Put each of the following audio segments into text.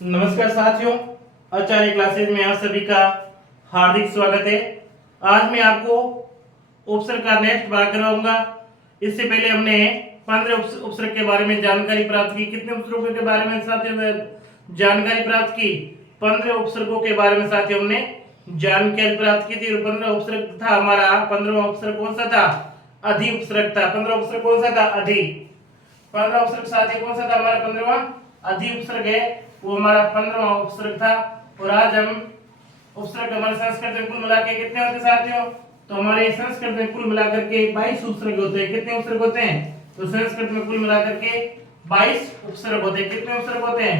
नमस्कार साथियों, आचार्य क्लासेज में आप सभी का हार्दिक स्वागत है। आज मैं आपको उपसर्ग का नेक्स्ट भाग कराऊंगा। इससे पहले हमने 15 उपसर्ग के बारे में जानकारी प्राप्त की। कितने उपसर्गों के बारे में साथियों जानकारी प्राप्त की? 15 उपसर्गों के बारे में साथियों हमने जानकारी प्राप्त की थी। और 15 उपसर्ग था हमारा 15वां उपसर्ग कौन सा था? अधि उपसर्ग था। 15 उपसर्ग कौन सा था? अधि। 15 उपसर्ग साथियों कौन सा था? हमारा 15वां अधि उपसर्ग है, वो हमारा 15वां उपसर्ग था। और आज हम उपसर्ग हमारे संस्कृत में कुल मिला के कितने होते साथियों? तो हमारे संस्कृत में कुल मिलाकर के 22 उपसर्ग होते हैं। कितने उपसर्ग होते हैं? तो संस्कृत में कुल मिलाकर के 22 उपसर्ग होते हैं। कितने उपसर्ग होते हैं?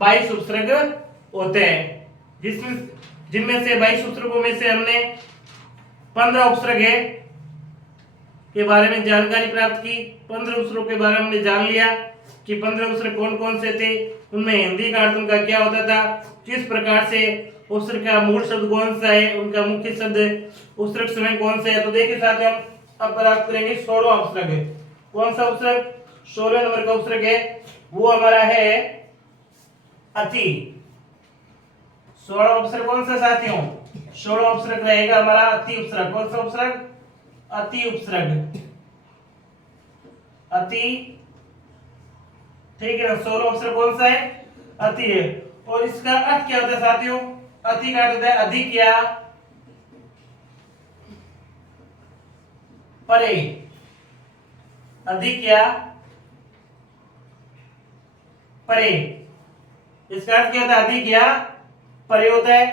22 उपसर्ग होते हैं, जिसमें जिनमें से 22 उपसर्गों में से हमने 15 उपसर्ग है के बारे में जानकारी प्राप्त की। 15 उपसर्गों के बारे में हमने जान लिया कि 15 उपसर्ग कौन कौन से थे, उनमें हिंदी का अर्थ उनका क्या होता था, किस प्रकार से उपसर्ग का मूल शब्द कौन सा है, उनका मुख्य शब्द उपसर्ग समय कौन सा है। तो देखिए साथियों, हम अब प्राप्त करेंगे 16वां उपसर्ग है। कौन सा उपसर्ग? 16 नंबर का उपसर्ग है, वो हमारा है अति। 16वां उपसर्ग कौन सा साथियों? 16वां उपसर्ग रहेगा हमारा अति उपसर्ग। कौन सा उपसर्ग? अति उपसर्ग। अति, ठीक है ना। 16वां उपसर्ग कौन सा है? अति है। और इसका अर्थ क्या होता है साथियों? अति का अर्थ होता है अधिक या परे। अधिक या परे, इसका अर्थ क्या होता है? अधिक या परे होता है।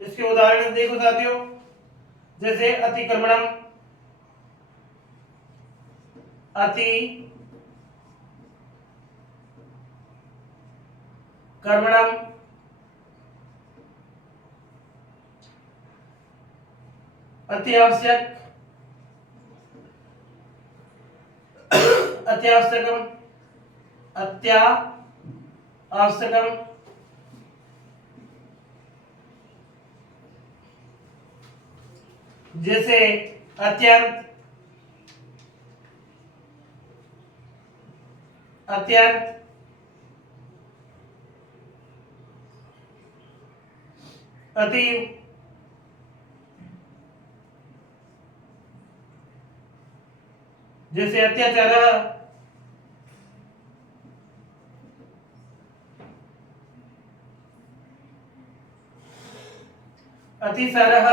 इसके उदाहरण देखो साथियों, जैसे अतिक्रमणम, अति कर्मणम, अति आवश्यक, अत्यावश्यकम, अत्यावश्यकम, जैसे अत्यंत, अत्यंत, अतीव, जैसे अत्याचार, अतिसारः,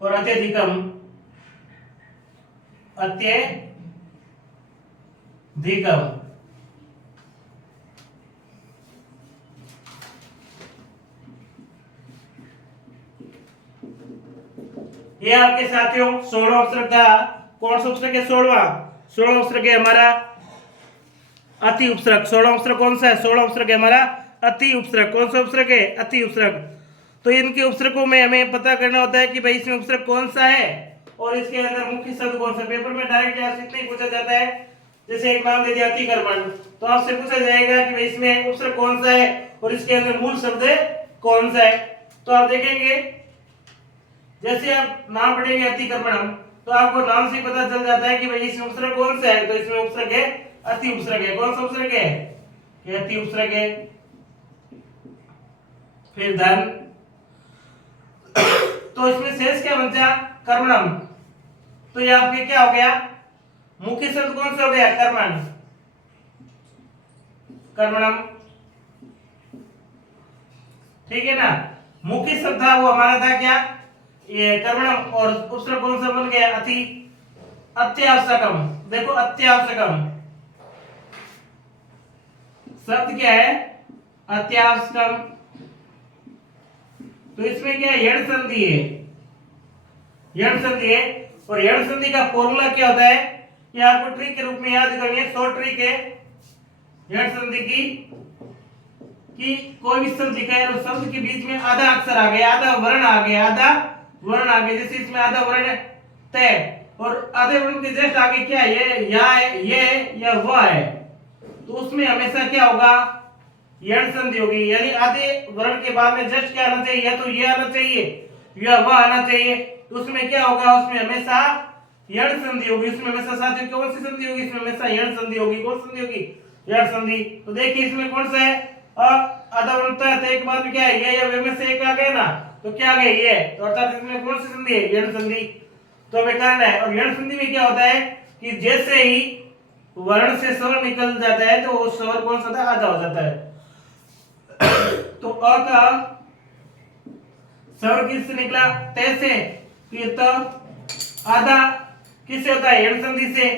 और अत्यधिकम, अत्यधिकम। ये आपके साथियों 16वां उपसर्ग था। कौन सा उपसर्ग है? 16वां। 16वां उपसर्ग है हमारा अति उपसर्ग। 16वां उपसर्ग कौन सा है? 16वां उपसर्ग है हमारा अति उपसर्ग। कौन सा उपसर्ग है? अति उपसर्ग। तो इनके उपसर्गों में हमें पता करना होता है कि भाई इसमें उपसर्ग कौन सा है और इसके अंदर मुख्य शब्द कौन सा। पेपर में डायरेक्ट आपसे इतना ही पूछा जाता है, जैसे एक नाम दे दिया अतिक्रमण, तो आपसे पूछा जाएगा कि भाई इसमें उपसर्ग कौन सा है और इसके अंदर मूल शब्द कौन सा है। तो आप देखेंगे, जैसे आप नाम पढ़ेंगे अतिक्रमणम, तो आपको नाम से पता चल जाता है कि भाई इसमें उपसर्ग कौन सा है। तो इसमें उपसर्ग है अति उपसर्ग है। कौन सा उपसर्ग है? ये अति उपसर्ग है। फिर धन, तो इसमें शेष क्या बचा? कर्मणम। तो ये आपके क्या हो गया? मुख्य शब्द कौन सा हो गया? कर्मण, कर्मणम, ठीक है ना। मुख्य शब्द था वो हमारा था क्या? ये कर्मणम। और उपसर्ग कौन सा बन गया? अति, अत्यावश्यकम। देखो अत्यावश्यकम शब्द क्या है? अत्यावश्यकम। तो इसमें क्या है? यण संधि है, यण संधि है। और यण संधि का फॉर्मूला क्या होता है? ये आपको ट्रिक के रूप में याद करनी है। शॉर्ट ट्रिक है यण संधि की, कि कोई भी शब्द लिखा है और शब्द के बीच में आधा अक्षर आ गया, आधा वर्ण आ गया, आधा वर्ण आ गया। जैसे इसमें आधा वर्ण तय और आधे वर्ण के जस्ट आगे क्या है? ये, या है, ये या वह है, तो उसमें हमेशा क्या होगा? यण संधि होगी। यानी आधे वर्ण के बाद में जस्ट क्या आना चाहिए? या तो ये आना चाहिए या वह आना चाहिए। तो उसमें क्या होगा? उसमें हमेशा यण संधि होगी, इसमें हमेशा साथियों कौन सी संधि होगी, इसमें हमेशा यण संधि होगी। कौन संधि होगी, यण संधि। तो देखिए इसमें कौन सा है, आधा बनता है तो एक बार में क्या है, ये या वे में से एक आ गया ना, तो क्या आ गया ये, तो अर्थात इसमें कौन सी संधि है, यण संधि। तो हमें करना है, और यण संधि में क्या होता है कि जैसे ही वर्ण से स्वर निकल जाता है तो वो स्वर कौन सा होता है, आधा हो जाता है। तो अ का स्वर किससे निकला, ते से, तो ये तो आधा किससे होता है, यण संधि से।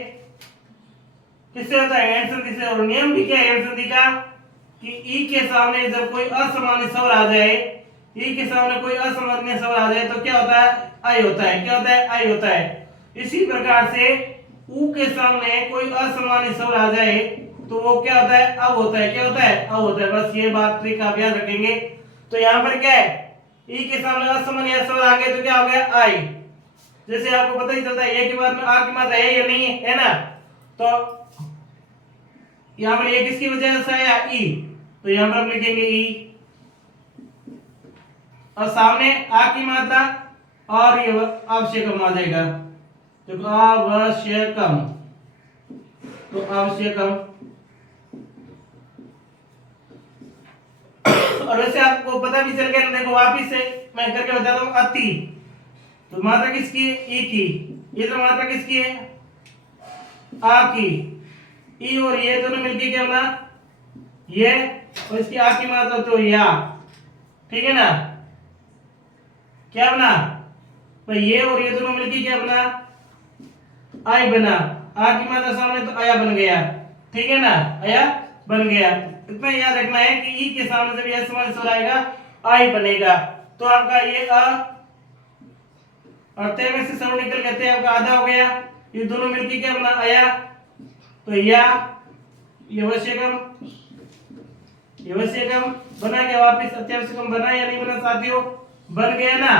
किससे होता है, यण संधि से। और नियम भी क्या है यण संधि का कि ई के सामने जब कोई असामान्य स्वर आ जाए, ई के सामने कोई असामान्य स्वर आ जाए तो क्या होता है, आई होता है। क्या होता है, आई होता है। इसी प्रकार से ऊ के सामने कोई असामान्य स्वर आ जाए तो वो क्या होता है, अब होता है। क्या होता है, अब होता है। बस ये बात ट्रिक आप याद रखेंगे। तो यहाँ पर क्या है, ई के सामने असामान्य स्वर आ गए तो क्या हो गया, आई। जैसे आपको पता ही चलता है ये के बाद में आ की मात्रा है या नहीं है ना, तो यहाँ पर ये किसकी वजह से आया, ई, तो यहाँ पर हम लिखेंगे ई। और सामने आ की मात्रा और ये आवश्यकम आ जाएगा, तो आवश्यकम, तो आवश्यकम। और वैसे आपको पता भी चल गया, देखो वापिस से मैं करके बताता हूँ, अति, तो मात्रा किसकी है, ई की। ये तो मात्रा किसकी है, आ की। ई और ये दोनों मिलके क्या बना, ये, और इसकी आ की मात्रा तो या, ठीक है ना। क्या बना, तो ये और ये दोनों मिलके क्या बना, आई बना। आ की मात्रा सामने तो आया बन गया, ठीक है ना, आया बन गया। इतना याद रखना है कि ई के सामने जब यह समान स्वर आएगा आई बनेगा। तो आपका ये अ और ते में से स्वर निकल गए, आपका आधा हो गया, ये दोनों मिलके क्या बना, आया, तो या यवश्यकम, यवश्यकम बना गया, वापस अत्यावश्यकम बना या नहीं बना साथियों, बन गया ना।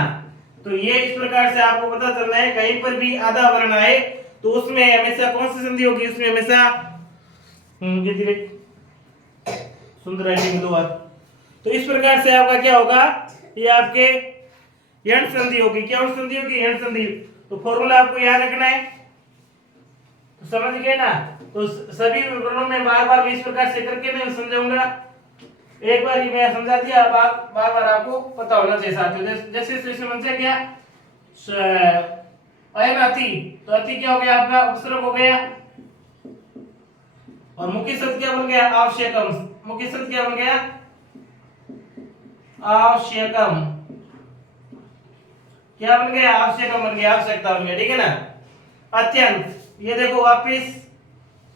तो ये इस प्रकार से आपको पता चलना है, कहीं पर भी आधा वर्ण आए तो उसमें हमेशा कौन सी संधि होगी, उसमें हमेशा सुंदर राइटिंग दो बार। तो इस प्रकार से आपका क्या होगा, ये आपके यण संधि होगी। क्या संधि होगी, यण संधि। तो फॉर्मूला आपको याद रखना है, तो समझ गए ना। तो सभी विवरणों में बार बार इस प्रकार से करके मैं समझाऊंगा, एक बार ही मैं समझा दिया, बार बार आपको पता होना चाहिए साथियों। जैसे समझ गया अयम अति, तो अति क्या हो गया, आपका उपसर्ग हो गया, और मुख्य शब्द क्या बन गया, आवश्यकम। मुख्य शब्द क्या बन गया, आवश्यकम। क्या बन गया, आवश्यकम बन गया, आवश्यकता बन गया, ठीक है ना। अत्यंत, ये देखो वापिस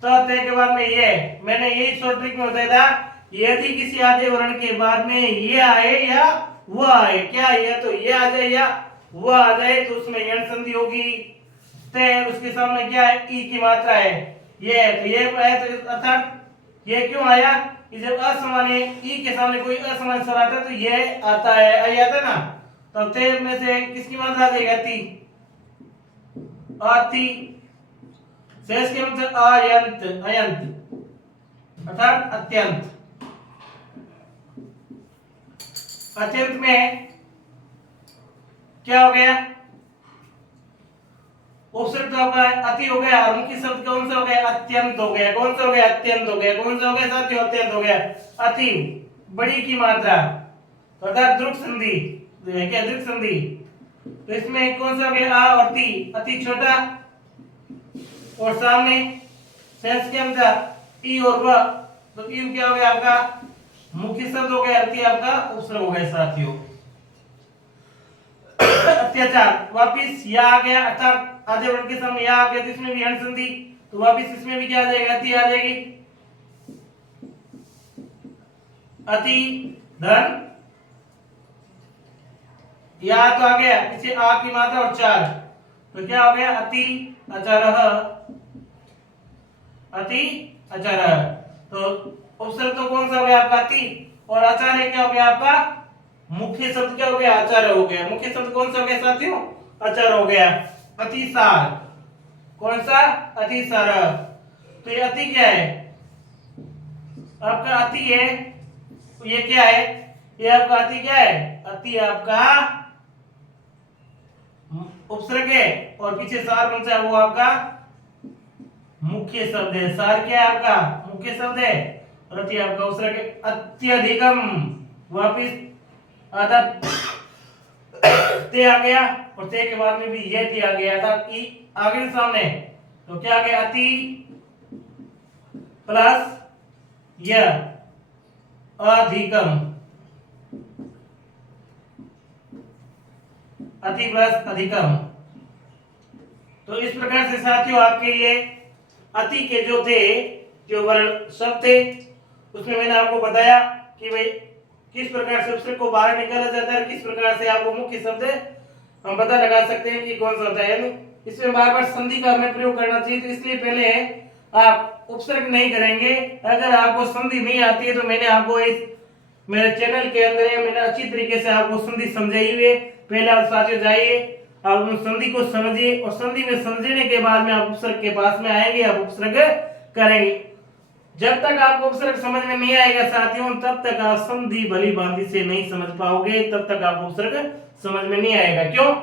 ते के बाद में ये, मैंने यही शॉर्ट ट्रिक में बताया था, यदि किसी आधे वर्ण के बाद में ये आए या वह आए, क्या ये तो ये आ जाए या वह आ जाए तो उसमें यण संधि होगी। ते उसके सामने क्या है, ई की मात्रा है, ये तो ये है, तो अर्थात ये क्यों आया कि जब असामान्य ई के सामने कोई असामान्य स्वर आता है तो ये आता है, आई आता है ना। तो ते में से किसकी मात्रा आ जाएगी, अति, अति। शेष के मतलब अयंत, अयंत अर्थात अत्यंत। अत्यंत में क्या हो गया, उपसर्ग तो आपका अति हो गया, और मुख्य शब्द कौन सा हो गया, अत्यंत हो गया। कौन सा हो गया, अत्यंत हो गया। कौन सा हो गया साथियों, अत्यंत हो गया। अति बड़ी की मात्रा, अर्थात दृढ़ संधि, क्या दृढ़ संधि। तो इसमें कौन सा हो गया, आ और ती, अति छोटा, और सामने सेंस के अंदर ई और व, तो ई क्या हो गया आपका मुख्य शब्द हो गया, अति आपका उपसर्ग हो गया साथियों। अत्याचार, वापिस या आ गया, अर्थात आधे वर्ण के सामने या आ गया, तो इसमें भी यण संधि, तो वापिस इसमें भी क्या आ जाएगा, अति आ जाएगी। अति धन, या तो आ गया, पीछे आ की मात्रा और चार, तो क्या हो गया, अति अचारः, अति अचारः। तो उपसर्ग तो कौन सा हो गया आपका अति, और आचार्य क्या हो गया आपका मुख्य शब्द, क्या हो गया, आचार्य हो गया। मुख्य शब्द कौन सा हो गया साथियों, आचार्य हो गया। अतिसार, कौन सा, अतिसार। तो ये अति क्या है आपका, अति है, तो ये क्या है, ये आपका अति क्या है, अति आपका उपसर्ग है और पीछे सार कौन सा है, वो आपका मुख्य शब्द है। सार क्या है आपका मुख्य शब्द है और अति आपका उपसर्ग है। अत्यधिकम, वापिस आधा ते आ गया और ते के बाद में भी ये ते आ गया था कि आगे सामने, तो क्या आ गया, अति प्लस य अधिकम, अति प्लस अधिकम। तो इस प्रकार से साथियों आपके ये अति के जो थे, जो वर्ण शब्द थे, उसमें मैंने आपको बताया कि भाई किस प्रकार से उपसर्ग को बाहर निकाला जाता है, किस प्रकार से आपको मुख्य शब्द हम पता लगा सकते हैं कि कौन सा होता है। इसमें बार बार संधि का हमें प्रयोग करना चाहिए, तो इसलिए पहले आप उपसर्ग नहीं करेंगे। अगर आपको संधि नहीं आती है तो मैंने आपको इस मेरे चैनल के अंदर मैंने अच्छी तरीके से आपको संधि समझाई हुई है। पहले आप साथियों जाइए, आप उन संधि को समझिए और संधि में समझने के बाद में आप उपसर्ग के पास में आएंगे, आप उपसर्ग करेंगे। जब तक आपको उपसर्ग समझ में नहीं आएगा साथियों, तब तक आप संधि भली भांति से नहीं समझ पाओगे, तब तक आप उपसर्ग समझ में नहीं आएगा। क्यों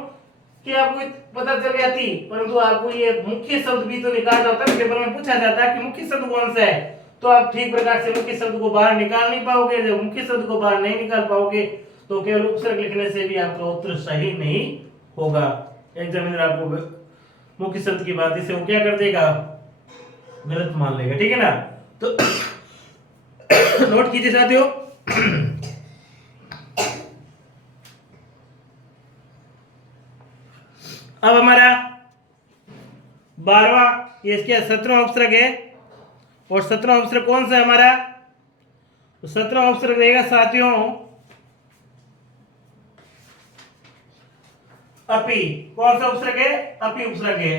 कि आपको पता चल गया थी, परंतु आपको ये मुख्य शब्द भी तो निकालना होता है। पेपर में पूछा जाता है कि मुख्य शब्द कौन सा है, तो आप ठीक प्रकार से मुख्य शब्द को बाहर निकाल नहीं पाओगे। जब मुख्य शब्द को बाहर नहीं निकाल पाओगे तो केवल उपसर्ग लिखने से भी आपका उत्तर सही नहीं होगा। एग्जामिनर आपको मुख्य शब्द की बात से वो क्या कर देगा, गलत मान लेगा, ठीक है ना। तो नोट कीजिए साथियों। अब हमारा 12वां, ये इसके 17वां उपसर्ग है और 17वां उपसर्ग कौन सा है हमारा, तो 17वां उपसर्ग रहेगा साथियों अपि। कौन सा उपसर्ग है, अपि उपसर्ग है।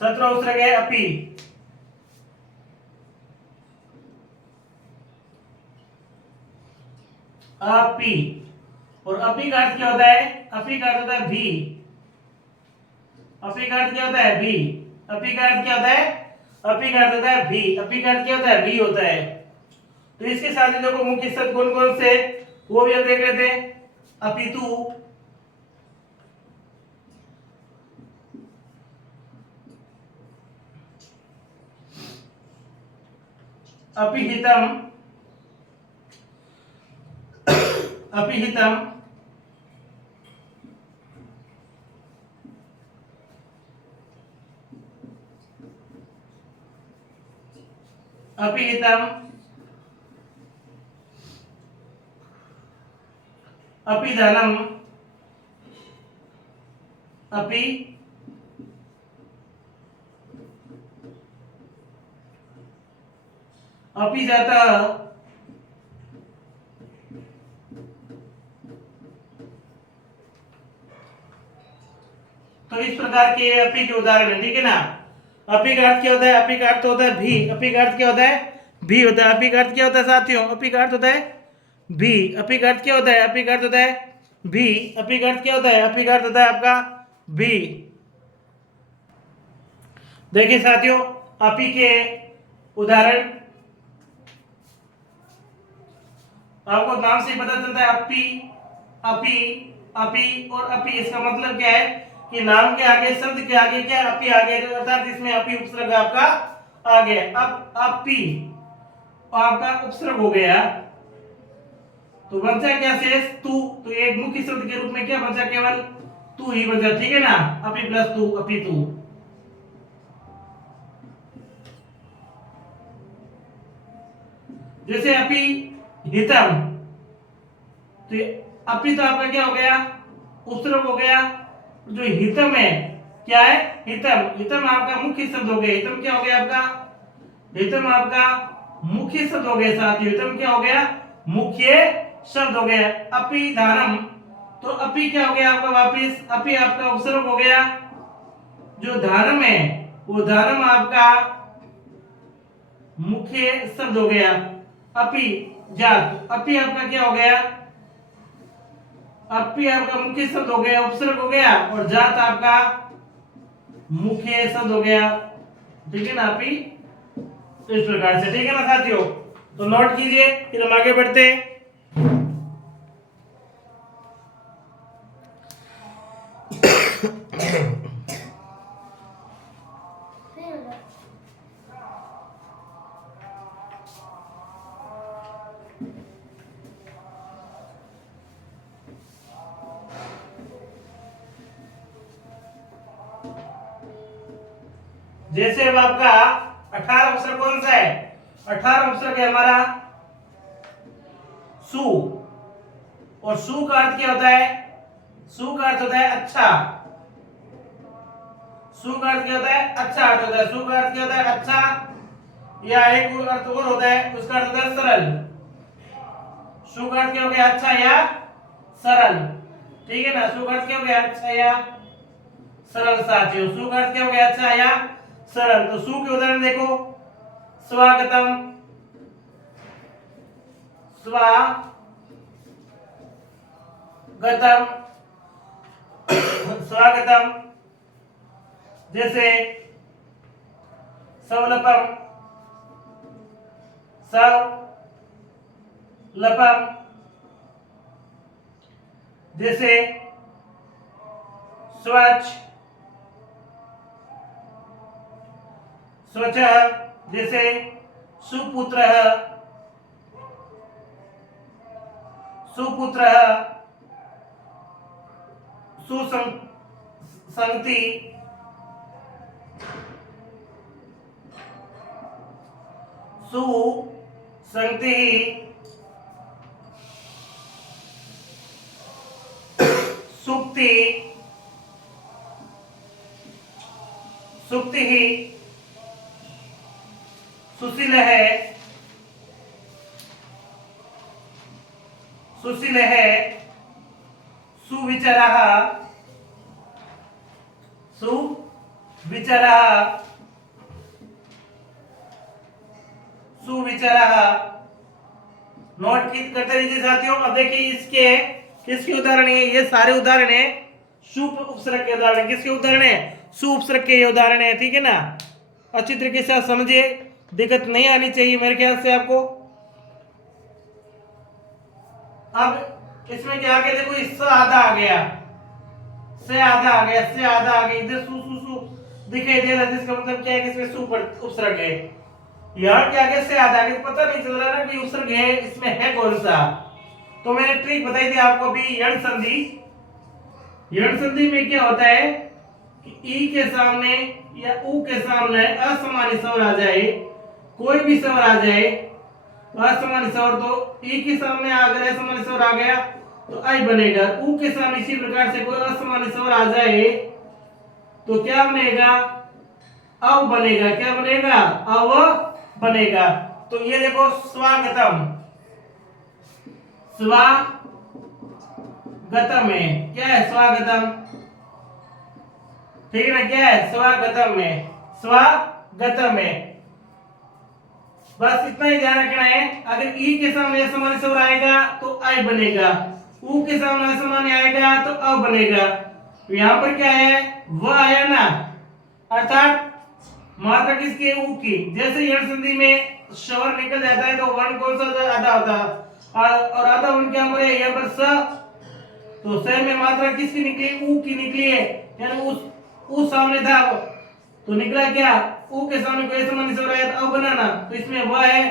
17वां उपसर्ग है अपि। अपि और अपि का अर्थ क्या होता है, अपि का अर्थ होता है भी। अपि का अर्थ क्या होता है, भी। अपि का अर्थ क्या होता है, अपि का अर्थ होता है भी। अपि का अर्थ क्या होता है, भी होता है। तो इसके साथ ही देखो मुख्य शब्द कौन कौन से, वो भी हम देख लेते हैं। अपितु, अपिहितम, अपिहितम, अपिहितम, अपिदानम, अपि अपिजातः, तो इस प्रकार के अपि के उदाहरण है, ठीक है ना। अपि का अर्थ क्या होता है, अपि का अर्थ होता है भी। अपि का अर्थ क्या होता है, भी होता है। अपि का अर्थ क्या होता है साथियों, अपि का अर्थ होता है भी। अपि का अर्थ क्या होता है, अपि का अर्थ होता है भी। अपि का अर्थ क्या होता है, अपि का अर्थ होता है आपका भी। देखिए साथियों अपि के उदाहरण आपको नाम से पता चलता है, अपि, अपि, अपि और अपि। इसका मतलब क्या है कि नाम के आगे, शब्द के आगे क्या अपि आ गया, तो अर्थात इसमें अपि उपसर्ग आपका आ गया। अब अपि आपका उपसर्ग हो गया तो बचा क्या शेष, तू। तो एक मुख्य शब्द के रूप में क्या बचा, केवल तू ही बचा, ठीक है ना। अपि प्लस तू, अपि तू। जैसे अपि हितम, तो अपि तो आपका क्या हो गया, उपसर्ग हो गया। जो हितम है क्या है, हितम। हितम आपका मुख्य शब्द हो गया। हितम क्या हो गया आपका, हितम आपका मुख्य शब्द हो गया साथियों। हितम क्या हो गया, मुख्य शब्द हो गया। अपि धानम, तो अपि क्या हो गया आपका वापिस, अपि आपका उपसर्ग हो गया। जो धानम है वो धानम आपका मुख्य शब्द हो गया। अपि जात, अपि आपका क्या हो गया, अपि आपका मुख्य शब्द हो गया, उपसर्ग हो गया, और जात आपका मुख्य शब्द हो गया, ठीक है ना। अपि इस प्रकार से, ठीक है ना साथियों। तो नोट कीजिए, फिर हम आगे बढ़ते हैं। जैसे अब आपका 18 अक्षर कौन सा है? 18 अक्षर है हमारा सु, और सु का अर्थ क्या होता है? सु का अर्थ होता है अच्छा। सु का अर्थ क्या होता है? अच्छा अर्थ होता है। सु का अर्थ क्या होता है? अच्छा। या एक अर्थ और होता है, उसका अर्थ होता है सरल। सु का अर्थ क्या हो गया? अच्छा या सरल, ठीक है ना। सु का अर्थ क्या हो गया? अच्छा या सरल साथियों। सु का अर्थ क्या हो गया? अच्छा या सरल। तो सु के उदाहरण देखो, स्वागतम, गतम, स्वागतम। जैसे सवलपम, सवलपम। जैसे स्वच्छ, स्वच्छः। जैसे सुपुत्रः, सुपुत्रः। सुसंगति, सुसंगति। सुक्ति, सुक्ति ही। सुशील है, सुशील है। सुविचारः, सुविचारः, सुविचारः। नोट करते रहिए साथियों। अब देखिए इसके किसके उदाहरण है? ये सारे उदाहरण है सु उपसर्ग के उदाहरण। किसके उदाहरण है? सु उपसर्ग के उदाहरण है, ठीक है ना। अच्छी तरीके से आप समझिए, दिक्कत नहीं आनी चाहिए मेरे ख्याल से आपको। अब इसमें क्या आ गया? देखो इससे आधा आ गया, से आधा आ गया, से आधा आ गया। इधर सु सु सु दिखाई दे रहा है, इसका मतलब क्या है कि इसमें सु उपसर्ग है। यहाँ क्या गया? से आधा गया। पता नहीं चल रहा ना कि उपसर्ग है इसमें है कौन सा। तो मैंने ट्रिक बताई थी आपको अभी, यण संधि। यण संधि में क्या होता है कि ई के सामने या उ के सामने असमानी स्वर आ जाए, कोई भी स्वर आ जाए असमानी स्वर, तो ई के सामने अगर असमानी स्वर आ गया तो आई बनेगा। उ के सामने इसी प्रकार से कोई असमानी स्वर आ जाए तो क्या बनेगा? अव बनेगा। क्या बनेगा? अव बनेगा। तो ये देखो स्वागतम, स्वागतम में क्या है? स्वागतम, ठीक है ना। क्या है? स्वागतम में, स्वागतम में। बस इतना ही ध्यान रखना है। अगर ई के सामने असमान स्वर आएगा तो आई बनेगा, उ के सामने असमान आएगा तो अ बनेगा। तो यहाँ पर क्या है? व आया ना, अर्थात मात्रा किसकी है? उ की। जैसे यण संधि में स्वर निकल जाता है तो वर्ण कौन सा आधा होता है, और आधा वर्ण क्या पर है? यहाँ पर स। तो स में मात्रा किसकी निकली? उ की निकली है, यानी उस सामने था तो निकला क्या? उ के सामने कोई समान स्वर आया तो अब बनाना। तो इसमें वह है,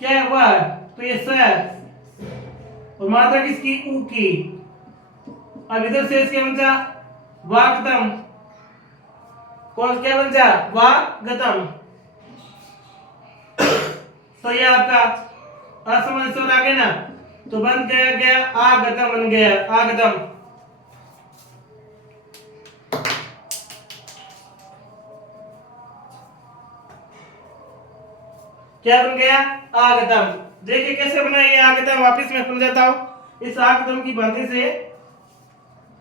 क्या है? वह। तो ये स है, और मात्रा किसकी? उ की। अब इधर से इसके बन जा वागतम। कौन क्या बन जा? वागतम। तो ये आपका असमान स्वर आ गया ना, तो बन गया आगतम, बन गया आगतम। क्या बन गया? आगतम। देखिए कैसे बना ये आगतम, वापस मैं समझाता हूं। इस आगतम की बातें से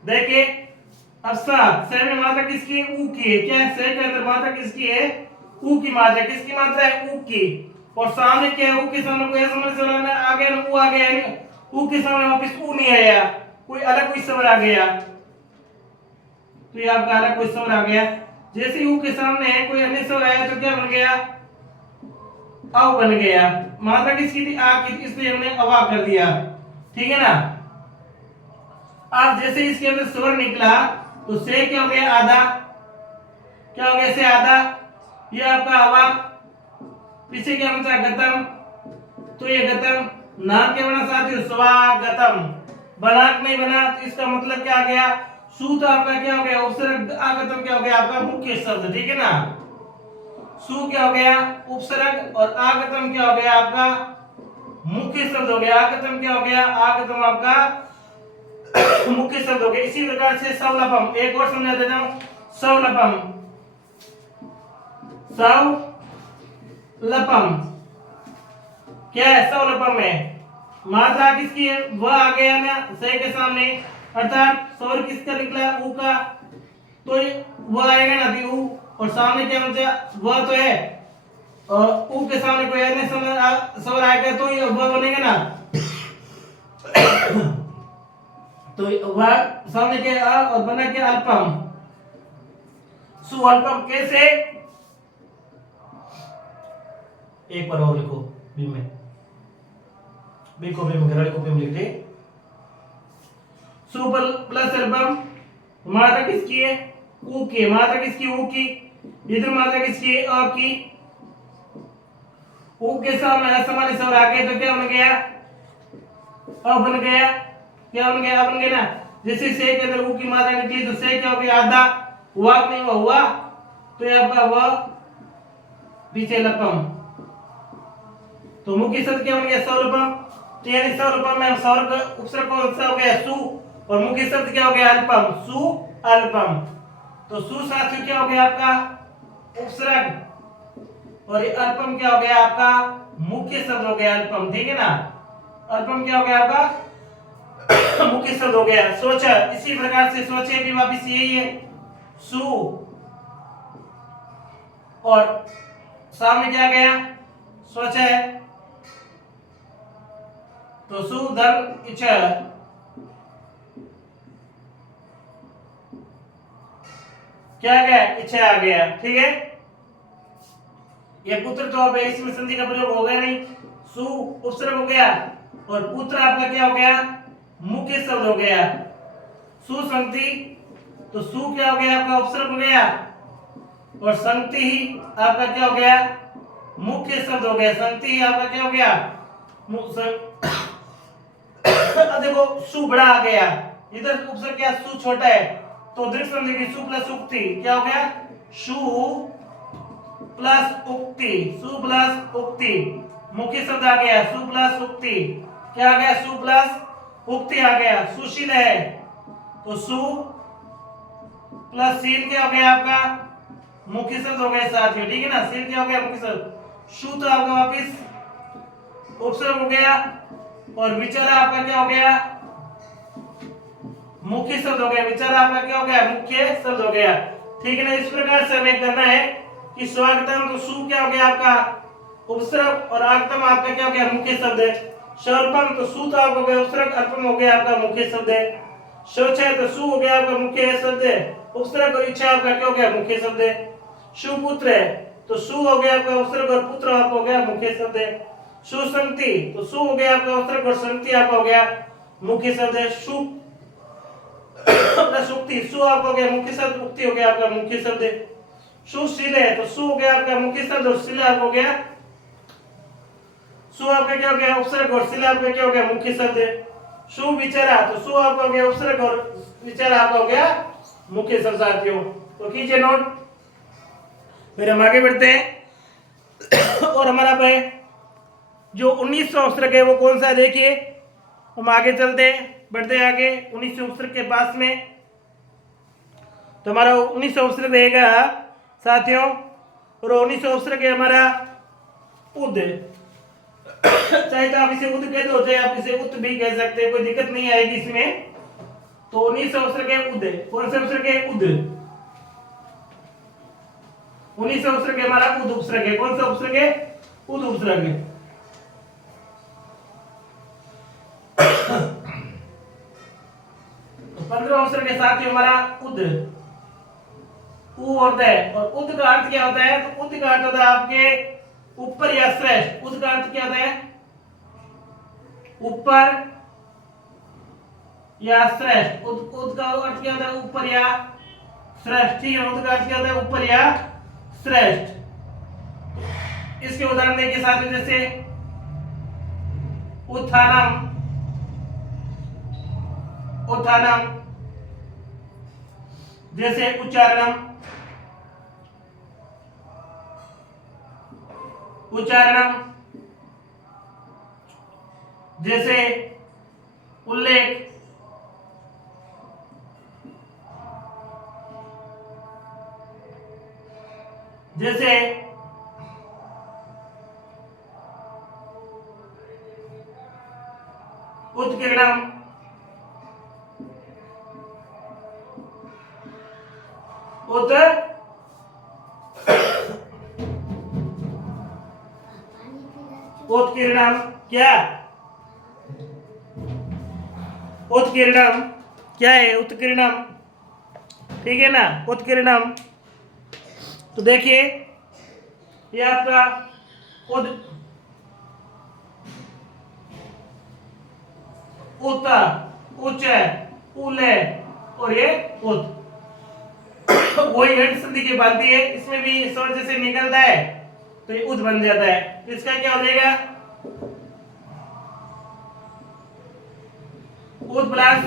देखिए, अब स में मात्रा किसकी है? उ की है। क्या है? से के अंदर मात्रा किसकी है? उ की मात्रा। किसकी मात्रा है? उ की। और सामने क्या है? उ के सामने कोई समझ से आ गया ना, उ आ गया, यानी उ के सामने वापस उ नहीं आया, कोई अलग कोई स्वर आ गया। तो ये आपका अलग कोई स्वर आ गया। जैसे उ के सामने है कोई अन्य स्वर आया तो क्या बन गया? अव बन गया। मात्रा किसकी थी? आ की, इसलिए हमने अवा कर दिया, ठीक है ना। अब जैसे इसके अंदर स्वर निकला तो से क्या हो गया? आधा। क्या हो गया? से आधा। ये आपका अवा। पीछे क्या बचा? गतम। तो ये गतम नाम क्या बना साथियों? स्वागतम। बनाक नहीं बना तो इसका मतलब क्या आ गया? सु तो आपका क्या हो गया? उपसर्ग। आगतम क्या हो गया? आपका मुख्य शब्द, ठीक है ना। सु क्या हो गया उपसर्ग और आगतम क्या हो गया आपका मुख्य शब्द हो गया। आगतम क्या हो गया आगतम आपका मुख्य शब्द हो गया। इसी प्रकार से सवलपम एक और समझा देता हूं। सवलपम सवलपम क्या है सवलपम में मात्रा किसकी है वह आ गया ना सही के सामने अर्थात स्वर किसका निकला ऊ का तो वह आएगा ना ऊ और सामने क्या मतलब वह तो है और ऊ के सामने कोई अन्य स्वर आएगा तो ये वह बनेगा ना तो वह सामने क्या और बना क्या अल्पम सुअल्पम कैसे एक बार और लिखो बी में बी को बी में गराड़ी को बी में लिख दे। सु प्लस अल्पम मात्रा किसकी है ऊ की मात्रा किसकी ऊ की इधर मात्रा किसकी है अ की ऊ के सामने असमानी स्वर आ गए तो क्या बन गया अ बन गया क्या बन गया बन गया ना जैसे से के अंदर ऊ की मात्रा निकली तो से क्या हो गया आधा हुआ नहीं हुआ तो ये आपका वह पीछे लपम तो मुख्य शब्द क्या बन गया सौरपम तो यानी सौरपम में सौर का उपसर्ग कौन सा हो गया सु और मुख्य शब्द क्या हो गया अल्पम सु अल्पम तो सु साथियों क्या हो गया आपका उपसर्ग और ये अल्पम क्या हो गया आपका मुख्य शब्द हो गया अल्पम ठीक है ना अल्पम क्या हो गया आपका मुख्य शब्द हो गया सोच इसी प्रकार से सोचे भी वापिस यही है सु और सामने क्या गया सोच है तो सु धर्म इच्छा क्या गया इच्छा आ गया ठीक है ये पुत्र तो अब इसमें संधि का प्रयोग हो गया नहीं सु उपसर्ग हो गया और पुत्र आपका क्या हो गया मुख्य शब्द हो गया सुसंति तो सु क्या हो गया आपका उपसर्ग हो गया और संति ही आपका क्या हो गया मुख्य शब्द हो गया संति ही आपका क्या हो गया देखो सु बड़ा आ गया इधर उपसर्ग क्या सु छोटा है तो दृढ़ संधि की सु प्लस उक्ति क्या हो गया सु प्लस उक्ति सु प्लस उक्ति मुख्य शब्द आ गया सु प्लस उक्ति क्या आ गया सु प्लस उक्ति आ गया सुशील है तो सु प्लस शील क्या हो गया आपका मुख्य शब्द हो गया साथियों ठीक है ना शील क्या हो गया मुख्य शब्द सु तो आपका वापिस उपसर्ग हो गया और विचारा आपका क्या हो गया मुख्य शब्द हो गया विचारा आपका क्या हो गया मुख्य शब्द हो गया ठीक है ना इस प्रकार से हमें करना है कि स्वागतम तो सु क्या हो गया आपका उपसर्ग और आगतम आपका क्या हो गया मुख्य शब्द है शौर्पम तो सु तो आपका हो गया उपसर्ग अल्पम हो गया आपका मुख्य शब्द है शौच है तो सु हो गया आपका मुख्य शब्द है उपसर्ग और इच्छा आपका क्या हो गया मुख्य शब्द है सुपुत्र है तो सु हो गया आपका उपसर्ग और पुत्र आपका हो गया मुख्य शब्द है सुसंति तो सु हो गया आपका उपसर्ग और संति आपका हो गया मुख्य शब्द है सु प्लस उक्ति सु आपका हो गया मुख्य शब्द उक्ति हो गया आपका मुख्य शब्द है सुशील है तो सु हो गया आपका मुख्य शब्द और शील आपका हो गया सु आपका क्या हो गया उपसर्ग और शील आपका क्या हो गया मुख्य शब्द है सुविचारा तो सु आपका हो गया उपसर्ग और विचारा आपका हो गया मुख्य शब्द साथियों तो कीजिए नोट फिर हम आगे बढ़ते हैं और हमारा भाई जो 1900 उपसर्ग है वो कौन सा है देखिए हम आगे चलते हैं बढ़ते आगे 1900 उपसर्ग के पास में तो हमारा 1900 उपसर्ग रहेगा साथियों और 1900 उपसर्ग है हमारा उद चाहे तो आप इसे उद कह दो चाहे आप इसे उत भी कह सकते हैं कोई दिक्कत नहीं आएगी इसमें तो 1900 उपसर्ग है उद कौन सा उपसर्ग है उद 1900 उपसर्ग है हमारा उद उपसर्ग है कौन सा उपसर्ग है उद उपसर्ग है 15 उपसर्ग के साथ ही हमारा उद उ और द और उद का अर्थ क्या होता है तो उद का अर्थ होता है आपके ऊपर या श्रेष्ठ उद का अर्थ क्या होता है ऊपर या श्रेष्ठ उद का अर्थ क्या होता है ऊपर या श्रेष्ठ ठीक है उद का अर्थ क्या होता है ऊपर या श्रेष्ठ इसके उदाहरण देखिए साथियों जैसे उत्थानम उत्थानम जैसे उच्चारणम उच्चारणम, जैसे उल्लेख, जैसे उत्कीर्णम, उत्कीर्णम क्या, उत्कीर्णम क्या है, उत्कीर्णम, ठीक है ना, उत्कीर्णम। तो देखिए ये आपका उद, उत, उच्च, उले और ये उत वही हट संधि की बनती है, इसमें भी स्वर जैसे निकलता है तो ये उद बन जाता है। तो इसका क्या हो जाएगा, उद प्लस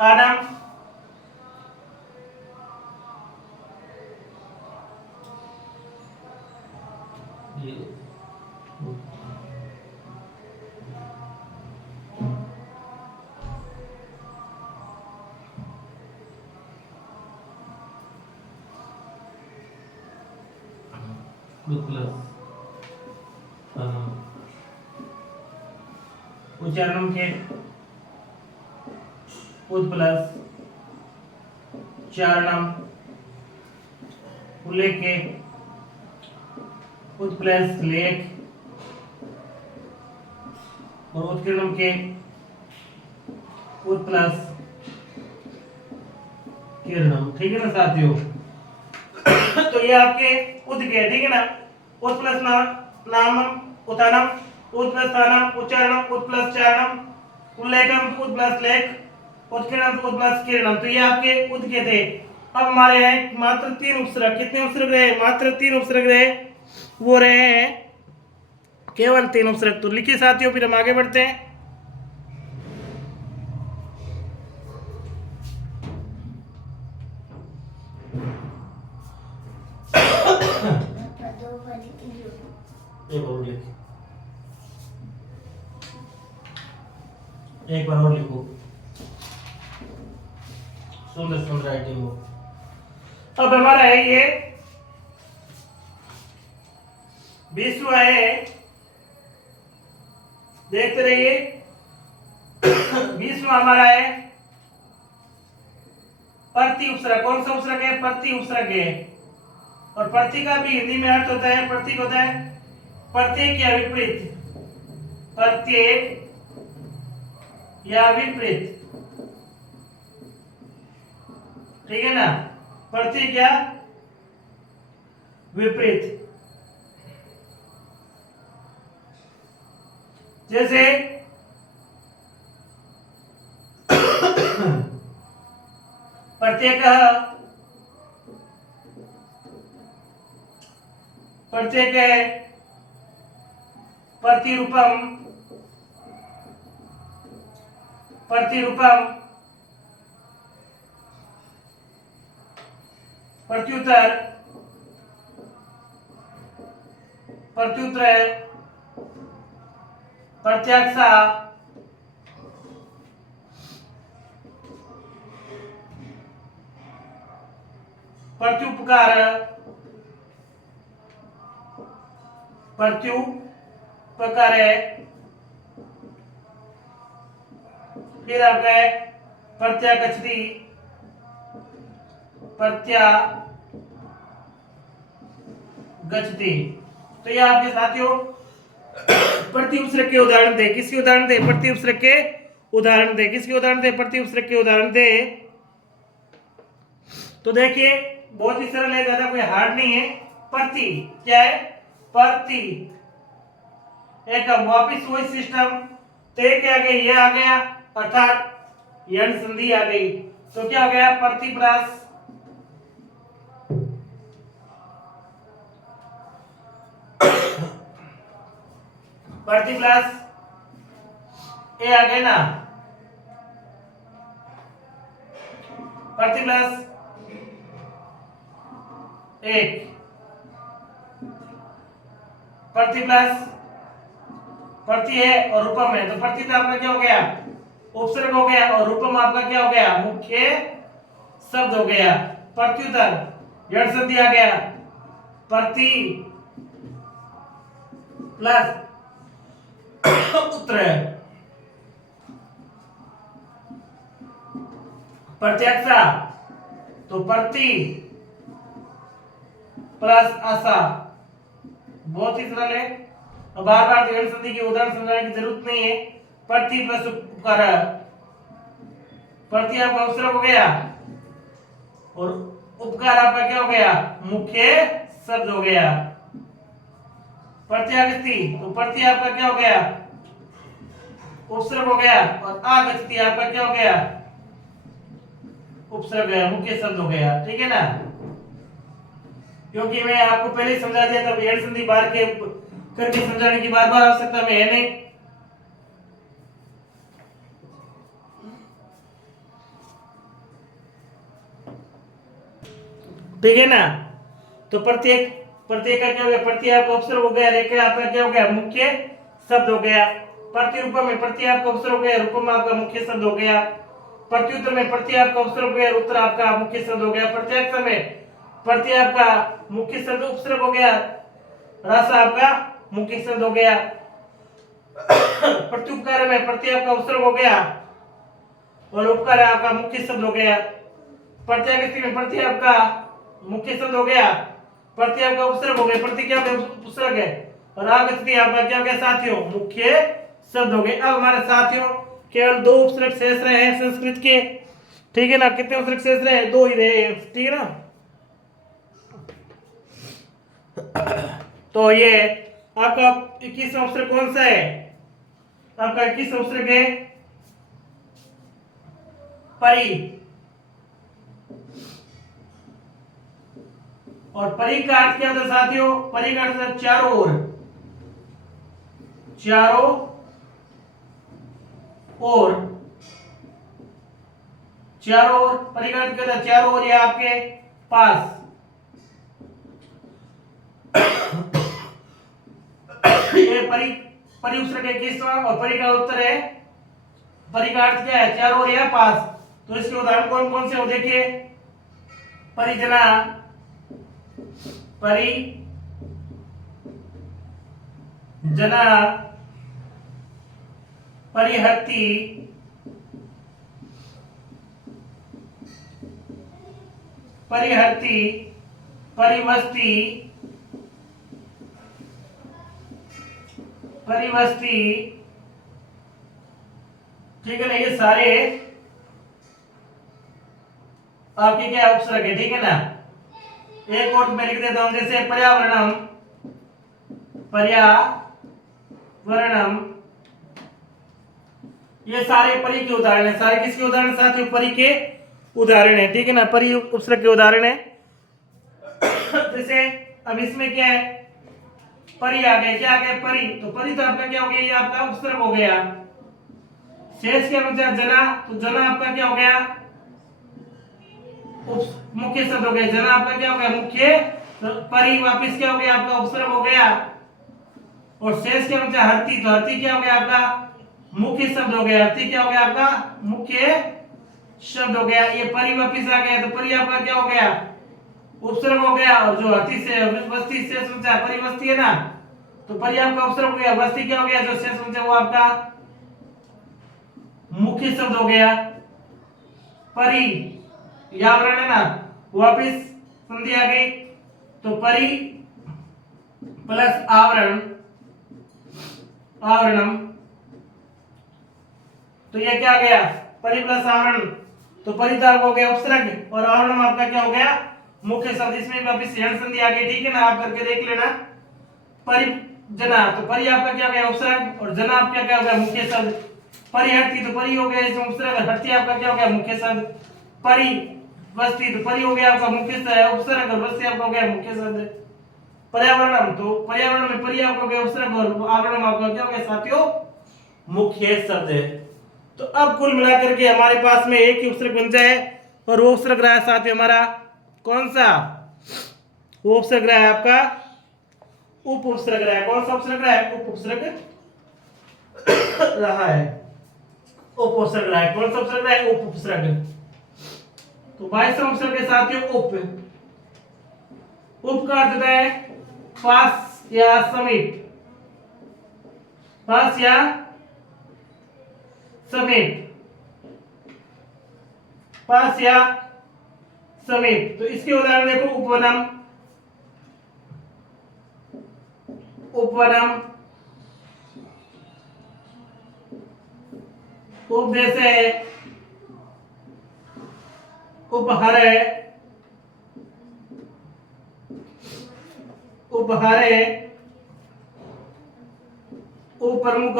आडम, उच्चारण के उद प्लस चारणम, उल्लेख के उद प्लस लेख और उत्कीर्णम के उद प्लस किरणम, ठीक है ना साथियों। तो ये आपके उद के, ठीक है ना, उद प्लस नामम, उतानम, उद प्लस तानम, उच्चारणम, उद प्लस चारणम, उल्लेखम, उद प्लस लेख, उत्कीर्णम, उद प्लस किरणम। तो ये आपके उद के थे। अब हमारे यहाँ मात्र 3 उपसर्ग, कितने उपसर्ग रहे, मात्र 3 उपसर्ग रहे, वो रहे हैं केवल 3 उपसर्ग। तो लिखिए साथियों, फिर हम आगे बढ़ते हैं। एक बार और लिखो, सुंदर सुंदर राइटिंग हो। अब हमारा है ये 20वां है, देखते रहिए। 20वां हमारा है प्रति उपसर्ग। कौन सा उपसर्ग है, प्रति उपसर्ग है। और प्रति का भी हिंदी में अर्थ होता है, प्रतीक होता है प्रत्येक या विपरीत, प्रत्येक या विपरीत, ठीक है ना, प्रत्येक या विपरीत। जैसे प्रत्येक, प्रत्येक है प्रतिरूपम, प्रतिरूपम, प्रत्युत्तर, प्रत्युत्तर, प्रत्याक्षा, प्रत्युपकार, प्रत्युपकार है, फिर आप गए प्रत्यागच्छति, प्रत्यागच्छति। तो ये आपके साथियों प्रति उपसर्ग के उदाहरण थे। किसके उदाहरण थे, प्रति उपसर्ग के उदाहरण थे। किसके उदाहरण थे, प्रति उपसर्ग के उदाहरण थे। तो देखिए बहुत ही सरल है, ज्यादा कोई हार्ड नहीं है। प्रति क्या है, प्रति एक वापिस वही सिस्टम, ते के आगे ये आ गया अर्थात यण संधि आ गई। तो क्या हो गया, प्रति प्लस प्रति प्लस ए आ गया ना, प्रति प्लस एक, प्रति प्लस प्रति है और रूपम है, तो प्रति तो आपका क्या हो गया, उपसर्ग हो गया, और रूपम आपका क्या हो गया, मुख्य शब्द हो गया। प्रत्युत्तर यण संधि आ गया, प्रति प्लस उत्तर, प्रत्यक्षा तो प्रति प्लस आशा, बहुत ही सरल है। अब बार बार यण संधि की उदाहरण समझाने की जरूरत नहीं है। प्रति प्लस उपकार, प्रति आपका उपसर्ग हो गया और उपकार आपका क्या हो गया, मुख्य शब्द हो गया। प्रत्यागति तो प्रति आपका क्या हो गया, उपसर्ग हो गया, और आगति आपका क्या हो गया, उपसर्ग है, मुख्य शब्द हो गया। ठीक है ना, क्योंकि मैं आपको पहले ही समझा दिया था, यण संधि बार के करके समझाने की बार बार आवश्यकता में है नहीं। ठीक है ना, तो प्रत्येक प्रत्येक का क्या हो गया, प्रति आपका उपसर्ग हो गया, रेखा आपका क्या हो गया, मुख्य शब्द हो गया। प्रतिरूपम में प्रति आपका उपसर्ग हो गया, रूपम आपका मुख्य शब्द हो गया। प्रत्युत्तर में प्रति आपका उपसर्ग हो गया, उत्तर आपका मुख्य शब्द हो गया। प्रत्यक्ष में प्रति आपका मुख्य शब्द उपसर्ग हो गया, रस आपका मुख्य शब्द हो गया। प्रत्युपकार में प्रति आपका उपसर्ग हो गया और उपकार आपका मुख्य शब्द हो गया। प्रत्यागति में प्रति आपका मुख्य शब्द हो गया, प्रति आपका उपसर्ग हो गया, प्रति क्या हो गया, उपसर्ग है, और आगति आपका क्या हो गया साथियों, मुख्य शब्द हो गए। अब हमारे साथियों केवल दो उपसर्ग शेष रहे हैं संस्कृत के। ठीक है ना, कितने उपसर्ग शेष रहे, दो ही रहे। ठीक है ना, तो ये आपका 21वां उपसर्ग कौन सा है, आपका 21वां उपसर्ग है परि, और परि का अर्थ क्या होता है साथियों, परि का अर्थ चारों ओर, चारों ओर, चारों ओर, परि का अर्थ क्या होता है, चारों ओर या आपके पास। ये परि परि उपसर्ग है 21वां, और परि का उत्तर है, परि का अर्थ क्या है, चारों ओर या पास। तो इसके उदाहरण कौन कौन से हो देखिए, परिजना, परिजना, परिहर्ति, परिहर्ति, परिवस्ती, परिवस्ती। ठीक है ना, ये सारे आपके क्या उपसर्ग है। ठीक है ना, एक और मैं लिख देता हूं, जैसे पर्यावरणम, पर्यावरणम, ये सारे परि के उदाहरण है। सारे किसके उदाहरण साथियों, परि के उदाहरण है। ठीक है ना, परि उपसर्ग के उदाहरण है। जैसे अब इसमें क्या है, परि आ गया, क्या आ गया, परि, तो परि तो आपका क्या हो गया, ये आपका उपसर्ग हो गया। शेष क्या बचा, जना, तो जना आपका क्या हो गया, मुख्य शब्द हो गया। जना आपका क्या हो गया, मुख्य, तो परि वापस क्या हो गया, आपका उपसर्ग हो गया, और शेष क्या बचा, हरती, तो हरती क्या हो गया, आपका मुख्य शब्द हो गया। हरती क्या हो गया, आपका मुख्य शब्द हो गया। ये परि वापस आ गया, तो परि आपका क्या हो गया, उपसर्ग हो गया, और जो हरती से वस्ती शेष बचा, परिवस्ती है ना, तो परि आपका उपसर्ग हो गया, वस्ती क्या हो गया, जो शेष बचा वो आपका मुख्य शब्द हो गया। परि व्यावरण है ना, वापिस संधि आ गई, तो परि प्लस आवरण, आवरणम, तो ये क्या आ गया, परि प्लस आवरण, तो परिता हो गया उपसर्ग, और आवरणम आपका क्या हो गया, मुख्य शब्द। इसमें वापिस यण संधि आ गई। ठीक है ना, आप करके देख लेना। परिजना, तो परि आपका क्या हो गया, उपसर्ग, और जना आपका क्या हो गया, मुख्य शब्द। परिहर्ति, तो परि हो गया इसमें उपसर्ग, हर्ति आपका क्या हो गया, मुख्य शब्द। परि वस्ती, तो परि हो गया आपका मुख्य उपसर्ग, और वस्ती आपका हो गया मुख्य शब्द। पर्यावरणम, तो पर्यावरण में परि आपका हो गया उपसर्ग, और आवरणम आपका क्या हो गया साथियों, मुख्य शब्द है। तो अब कुल मिलाकर के हमारे पास में एक ही उपसर्ग बन जाए, और वो उपसर्ग रहा है साथियों हमारा कौन सा, वो उपसर्ग रहा है आपका उप उपसर्ग रहा है। कौन सा उपसर्ग रहा है? उप उपसर्ग रहा है। उप उपसर्ग रहा है। कौन सा उपसर्ग रहा है? उप उपसर्ग। तो 22वां उपसर्ग के साथ उप। उप का अर्थ होता है पास या समीप। पास या समीप। पास या समीप। तो इसके उदाहरण देखो, उपवनम, उपवनम, उपदेश है, उपहार है, उपहार है, उपप्रमुख,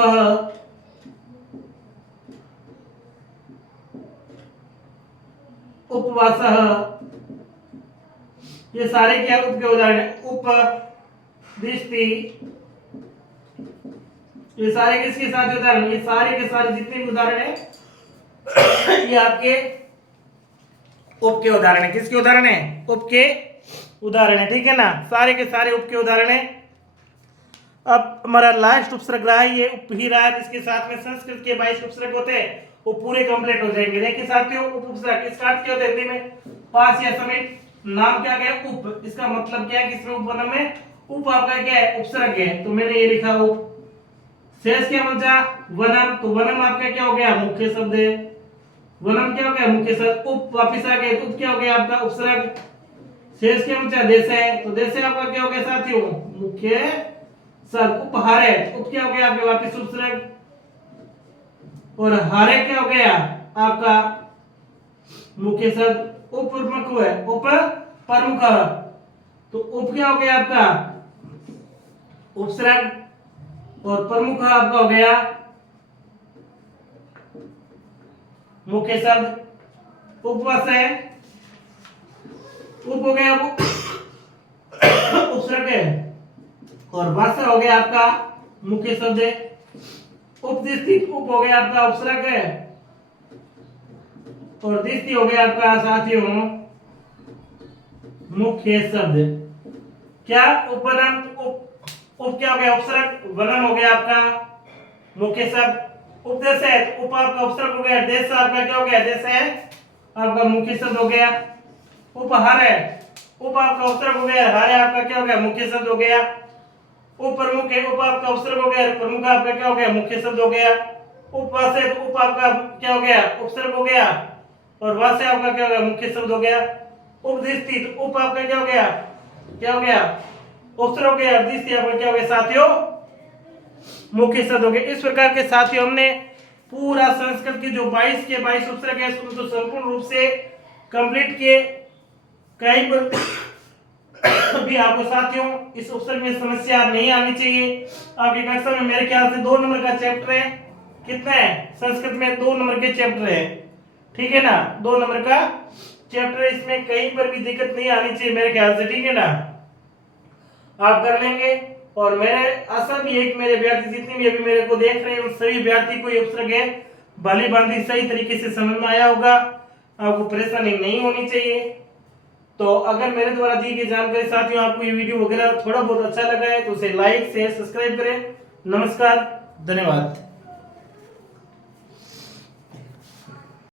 उपवास, ये सारे क्या उप के उदाहरण है। उपदिष्टि, ये सारे किसके साथ उदाहरण? ये सारे के सारे जितने भी उदाहरण है ये आपके उप के उदाहरण है। किसके उदाहरण है? उप के उदाहरण है। ठीक है ना, सारे के सारे उप के उदाहरण है। अब हमारा लास्ट उपसर्ग रहा है, ये उप ही रहा है, जिसके साथ में संस्कृत के 22 उपसर्ग होते हैं वो पूरे कंप्लीट हो जाएंगे। देखिए साथियों, उप उपसर्ग इसका अर्थ क्या होता है हिंदी में? पास या समीप। नाम क्या है? उप। इसका मतलब क्या है कि इसमें उपवन में उप आपका क्या है? उपसर्ग है। तो मैंने ये लिखा उप। शेष क्या बचा? वनम। तो वनम आपका क्या हो गया? मुख्य शब्द है। वनम क्या हो गया? मुख्य शब्द। उप वापिस आ गए, उप क्या हो गया आपका? उपसर्ग। शेष क्या बचा? देश है। तो देश आपका क्या हो गया साथियों? मुख्य शब्द। उपहार है, उप क्या हो गया आपके? वापिस उपसर्ग। और हारे क्या हो गया आपका? मुख्य शब्द। उप प्रमुख है, उप प्रमुख। तो उप क्या हो गया आपका? उपसर्ग। और प्रमुख आपका हो गया मुख्य शब्द। उपवास है, उप हो गया उपसर्ग है, और वास हो गया आपका मुख्य शब्द है। उपदिष्टि उप हो गया आपका उपसर्ग है, और दिष्टि हो गया आपका साथियों मुख्य शब्द। क्या? उपवनम। उप क्या हो गया? उपसर्ग। वनम हो गया आपका मुख्य शब्द। उपदेश है, तो उप आपका उपसर्ग हो गया। देश आपका क्या हो गया? देश है आपका मुख्य शब्द हो गया। उपहार है, उप आपका उपसर्ग हो गया, हार आपका क्या हो गया? मुख्य शब्द हो गया। उप प्रमुख है, उप आपका उपसर्ग हो गया, प्रमुख आपका क्या हो गया? मुख्य शब्द हो गया। उपवास है, तो उप आपका क्या हो गया? उपसर्ग हो गया, और वास है आपका क्या हो गया? मुख्य शब्द हो गया। उपदिष्टि, तो उप आपका क्या हो गया? क्या हो गया? उपसर्ग हो गया, दिष्टि आपका क्या हो गया साथियों? मुख्य शब्द हो गए। इस प्रकार के साथियों हमने पूरा संस्कृत के जो 22 के 22 उपसर्ग है उसको संपूर्ण रूप से कंप्लीट किए। कहीं पर भी आपको साथियों इस उपसर्ग में समस्या नहीं आनी चाहिए। आपकी कक्षा में मेरे ख्याल से 2 नंबर का चैप्टर है। कितना है? संस्कृत में 2 नंबर के चैप्टर है। ठीक है ना, 2 नंबर का चैप्टर, इसमें कहीं पर भी दिक्कत नहीं आनी चाहिए मेरे ख्याल से। ठीक है ना, आप कर लेंगे। और मेरे आशा भी है कि मेरे विद्यार्थी जितने भी अभी मेरे को देख रहे हैं उन सभी विद्यार्थी को ये उपसर्ग है भली भांति सही तरीके से समझ में आया होगा। आपको परेशानी नहीं होनी चाहिए। तो अगर मेरे द्वारा दी गई जानकारी साथियों आपको ये वीडियो वगैरह थोड़ा बहुत अच्छा लगा है तो उसे लाइक शेयर सब्सक्राइब करें। नमस्कार, धन्यवाद।